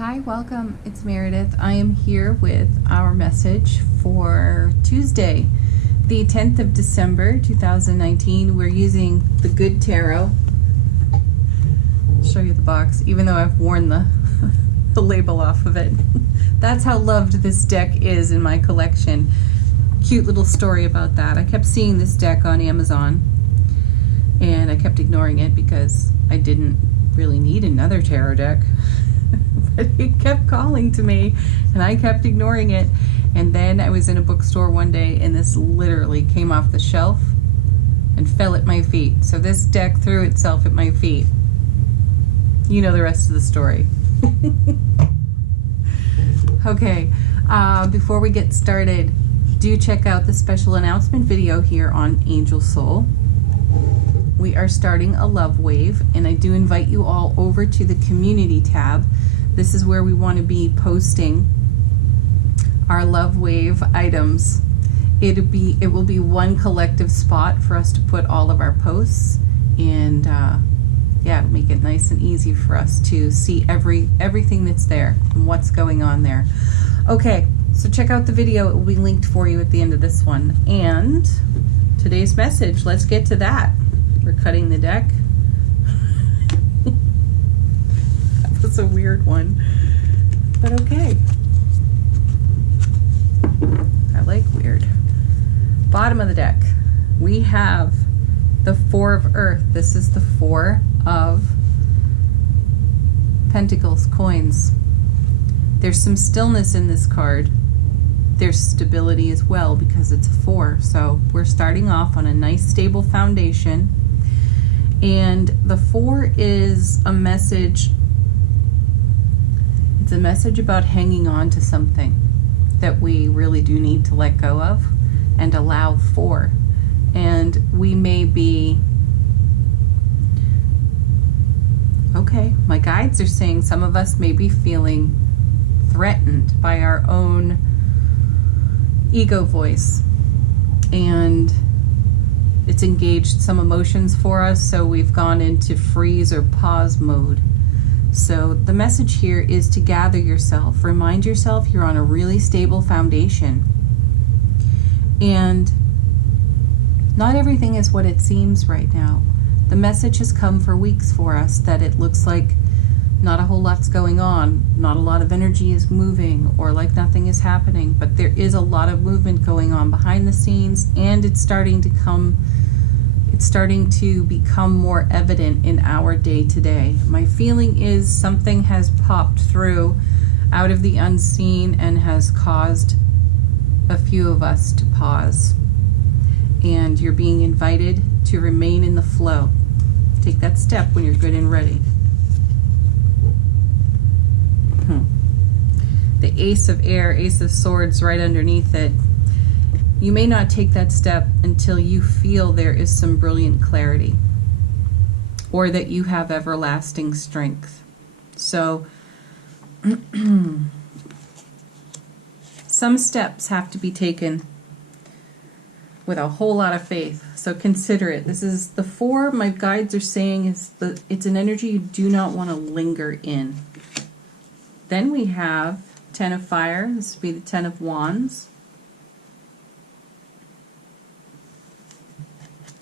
Hi, welcome. It's Meredith. I am here with our message for Tuesday, the 10th of December, 2019. We're using the Good Tarot. I'll show you the box, even though I've worn the, the label off of it. That's how loved this deck is in my collection. Cute little story about that. I kept seeing this deck on Amazon, and I kept ignoring it because I didn't really need another tarot deck. But it kept calling to me and I kept ignoring it, and then I was in a bookstore one day and this literally came off the shelf and fell at my feet. So this deck threw itself at my feet. You know the rest of the story. Okay, before we get started, do check out the special announcement video here on Angel Soul. We are starting a love wave, and I do invite you all over to the community tab. This is where we want to be posting our love wave items. It will be one collective spot for us to put all of our posts, and yeah, it'll make it nice and easy for us to see everything that's there and what's going on there. Okay, so check out the video. It will be linked for you at the end of this one. And today's message, let's get to that. We're cutting the deck. That was a weird one, but okay. I like weird. Bottom of the deck, we have the Four of Earth. This is the Four of Pentacles, coins. There's some stillness in this card. There's stability as well because it's a four. So we're starting off on a nice stable foundation. And the four is a message. It's a message about hanging on to something that we really do need to let go of and allow for. And we may be, okay, my guides are saying some of us may be feeling threatened by our own ego voice, and it's engaged some emotions for us, so we've gone into freeze or pause mode. So the message here is to gather yourself. Remind yourself you're on a really stable foundation. And not everything is what it seems right now. The message has come for weeks for us that it looks like not a whole lot's going on, not a lot of energy is moving, or like nothing is happening, but there is a lot of movement going on behind the scenes, and it's starting to become more evident in our day-to-day. My feeling is something has popped through out of the unseen and has caused a few of us to pause. And you're being invited to remain in the flow. Take that step when you're good and ready. The Ace of Air, Ace of Swords right underneath it. You may not take that step until you feel there is some brilliant clarity, or that you have everlasting strength. So some steps have to be taken with a whole lot of faith. So consider it. This is the four, my guides are saying, it's an energy you do not want to linger in. Then we have Ten of Fire. This would be the Ten of Wands.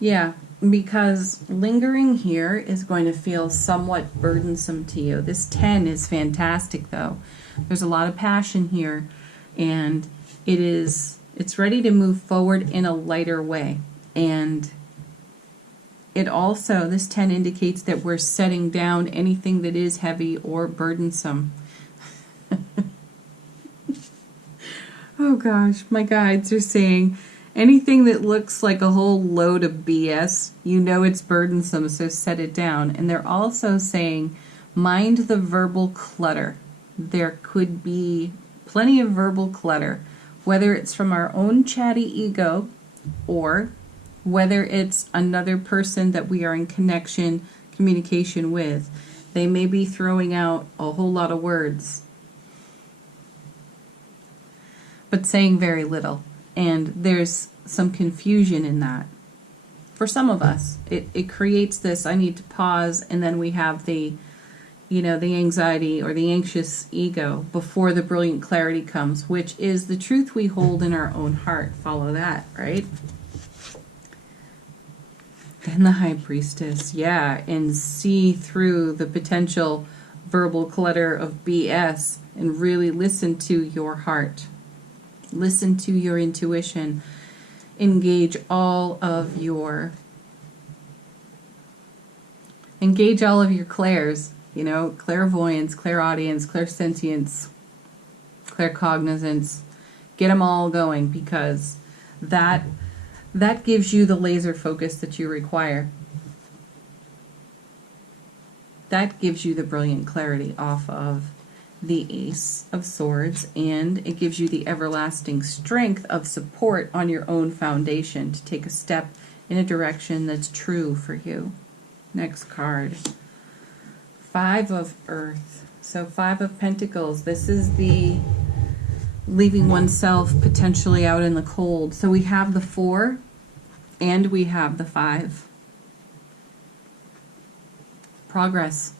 Yeah, because lingering here is going to feel somewhat burdensome to you. This 10 is fantastic though. There's a lot of passion here, and it's ready to move forward in a lighter way. And it also, this 10 indicates that we're setting down anything that is heavy or burdensome. Oh gosh, my guides are saying anything that looks like a whole load of BS, you know it's burdensome, so set it down. And they're also saying mind the verbal clutter. There could be plenty of verbal clutter, whether it's from our own chatty ego or whether it's another person that we are in communication with. They may be throwing out a whole lot of words, but saying very little. And there's some confusion in that. For some of us, it creates this, I need to pause, and then we have the the anxiety or the anxious ego before the brilliant clarity comes, which is the truth we hold in our own heart. Follow that, right? Then the High Priestess, yeah, and see through the potential verbal clutter of BS and really listen to your heart. Listen to your intuition. Engage all of your clairs, clairvoyance, clairaudience, clairsentience, claircognizance. Get them all going, because that gives you the laser focus that you require. That gives you the brilliant clarity off of the Ace of Swords, and it gives you the everlasting strength of support on your own foundation to take a step in a direction that's true for you. Next card. Five of Earth. So Five of Pentacles. This is the leaving oneself potentially out in the cold. So we have the 4 and we have the 5. Progress.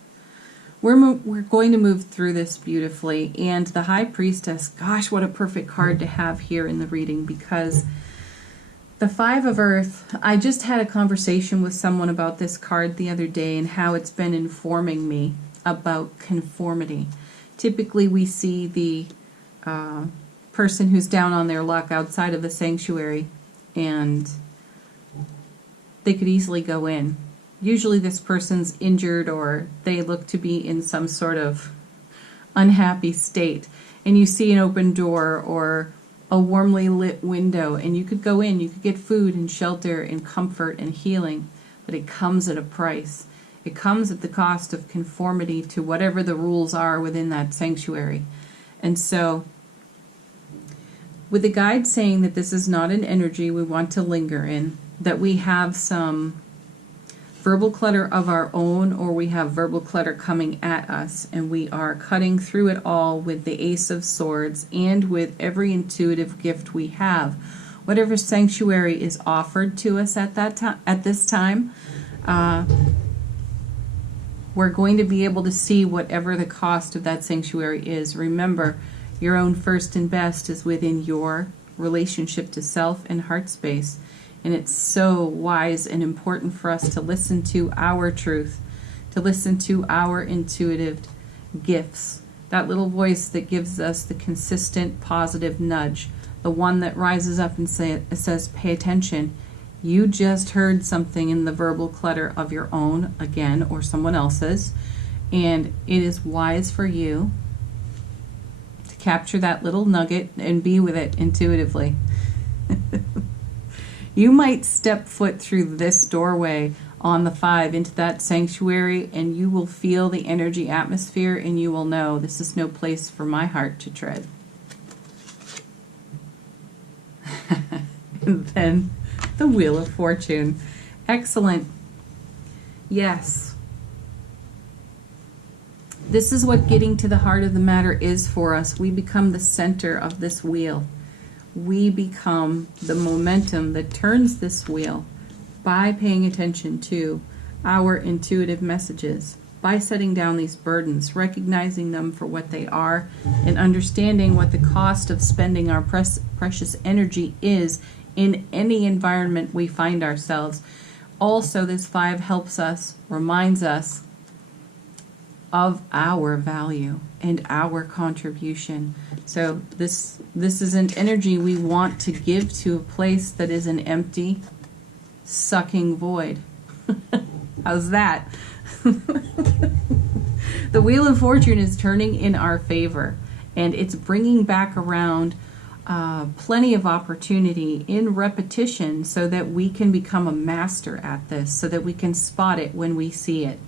We're going to move through this beautifully. And the High Priestess, gosh, what a perfect card to have here in the reading, because the 5 of Earth, I just had a conversation with someone about this card the other day and how it's been informing me about conformity. Typically we see the person who's down on their luck outside of the sanctuary, and they could easily go in. Usually this person's injured, or they look to be in some sort of unhappy state, and you see an open door or a warmly lit window, and you could go in, you could get food and shelter and comfort and healing, but it comes at a price. It comes at the cost of conformity to whatever the rules are within that sanctuary. And so, with the guide saying that this is not an energy we want to linger in, that we have some verbal clutter of our own, or we have verbal clutter coming at us, and we are cutting through it all with the Ace of Swords and with every intuitive gift we have. Whatever sanctuary is offered to us at this time, we're going to be able to see whatever the cost of that sanctuary is. Remember, your own first and best is within your relationship to self and heart space. And it's so wise and important for us to listen to our truth, to listen to our intuitive gifts. That little voice that gives us the consistent positive nudge, the one that rises up and says, pay attention. You just heard something in the verbal clutter of your own, again, or someone else's, and it is wise for you to capture that little nugget and be with it intuitively. You might step foot through this doorway on the 5 into that sanctuary, and you will feel the energy atmosphere, and you will know this is no place for my heart to tread. And then the Wheel of Fortune. Excellent. Yes. This is what getting to the heart of the matter is for us. We become the center of this wheel. We become the momentum that turns this wheel by paying attention to our intuitive messages, by setting down these burdens, recognizing them for what they are, and understanding what the cost of spending our precious energy is in any environment we find ourselves. Also, this 5 helps us, reminds us of our value and our contribution. So this isn't energy we want to give to a place that is an empty, sucking void. How's that? The Wheel of Fortune is turning in our favor, and it's bringing back around plenty of opportunity in repetition so that we can become a master at this, so that we can spot it when we see it,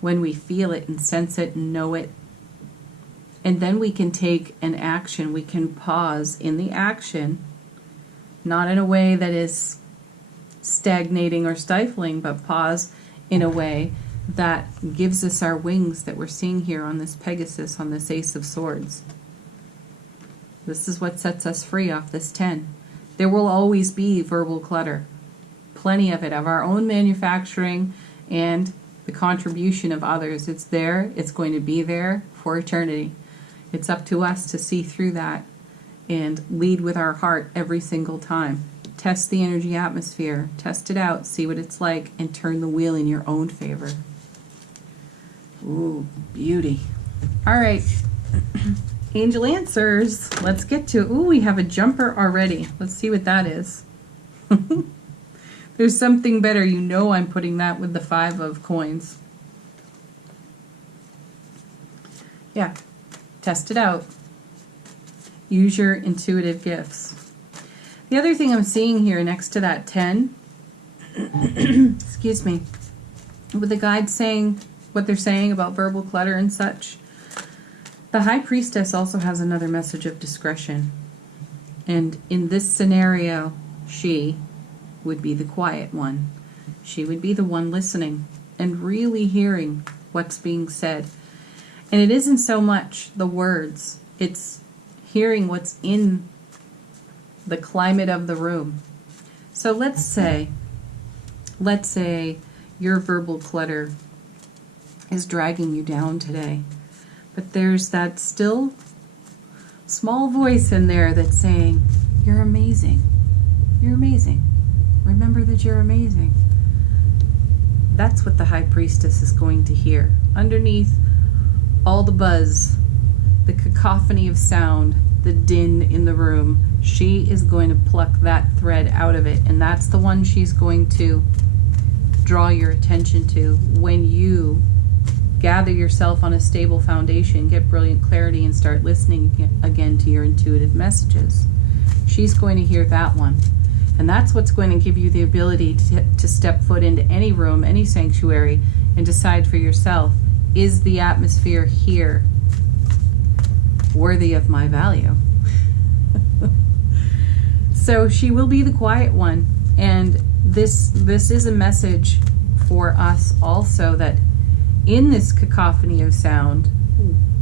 when we feel it and sense it and know it. And then we can take an action. We can pause in the action, not in a way that is stagnating or stifling, but pause in a way that gives us our wings that we're seeing here on this Pegasus, on this Ace of Swords. This is what sets us free off this 10. There will always be verbal clutter, plenty of it, of our own manufacturing and the contribution of others. It's there. It's going to be there for eternity. It's up to us to see through that and lead with our heart every single time. Test the energy atmosphere. Test it out. See what it's like and turn the wheel in your own favor. Ooh, beauty. All right. Angel answers. Let's get to it. Ooh, we have a jumper already. Let's see what that is. There's something better. You know I'm putting that with the 5 of coins. Yeah. Test it out. Use your intuitive gifts. The other thing I'm seeing here next to that 10, excuse me, with the guides saying what they're saying about verbal clutter and such, the High Priestess also has another message of discretion. And in this scenario, she would be the quiet one. She would be the one listening and really hearing what's being said. And it isn't so much the words, it's hearing what's in the climate of the room. So let's say your verbal clutter is dragging you down today, but there's that still small voice in there that's saying, you're amazing. You're amazing. Remember that you're amazing. That's what the High Priestess is going to hear. Underneath all the buzz, the cacophony of sound, the din in the room, she is going to pluck that thread out of it, and that's the one she's going to draw your attention to when you gather yourself on a stable foundation, get brilliant clarity, and start listening again to your intuitive messages. She's going to hear that one. And that's what's going to give you the ability to step foot into any room, any sanctuary, and decide for yourself, is the atmosphere here worthy of my value? So she will be the quiet one. And this is a message for us also, that in this cacophony of sound,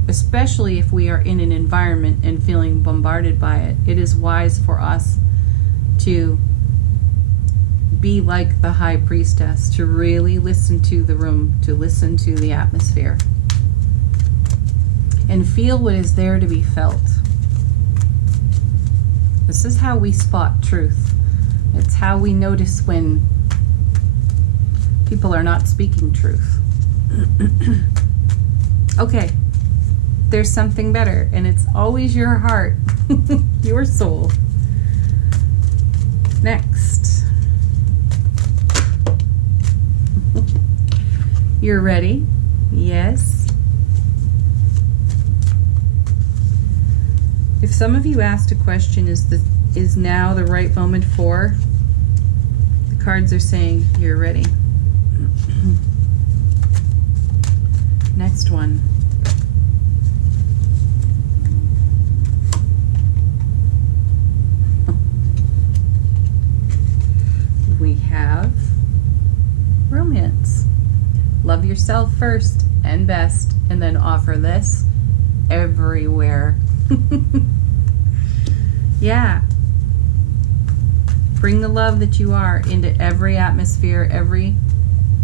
especially if we are in an environment and feeling bombarded by it, it is wise for us to be like the High Priestess, to really listen to the room, to listen to the atmosphere, and feel what is there to be felt. This is how we spot truth. It's how we notice when people are not speaking truth. Okay, there's something better, and it's always your heart, your soul. Next. You're ready? Yes. If some of you asked a question, is now the right moment for? The cards are saying you're ready. Next one. We have romance. Love yourself first and best, and then offer this everywhere. Yeah. Bring the love that you are into every atmosphere, every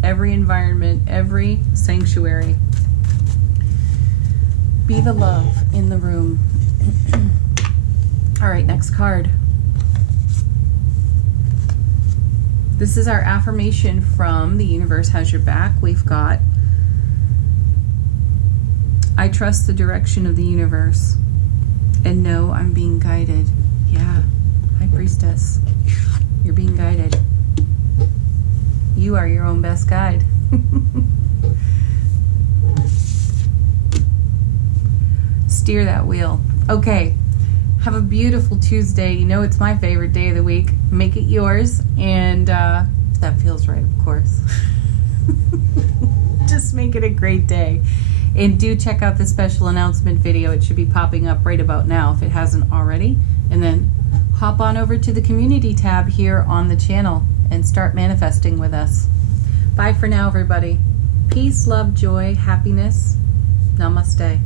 environment, every sanctuary. Be the love in the room. All right, next card. This is our affirmation from The Universe Has Your Back. We've got, I trust the direction of the universe and know I'm being guided. Yeah, High Priestess, you're being guided. You are your own best guide. Steer that wheel. Okay. Have a beautiful Tuesday. You know it's my favorite day of the week. Make it yours, and if that feels right, of course. Just make it a great day. And do check out the special announcement video. It should be popping up right about now if it hasn't already. And then hop on over to the community tab here on the channel and start manifesting with us. Bye for now, everybody. Peace, love, joy, happiness. Namaste.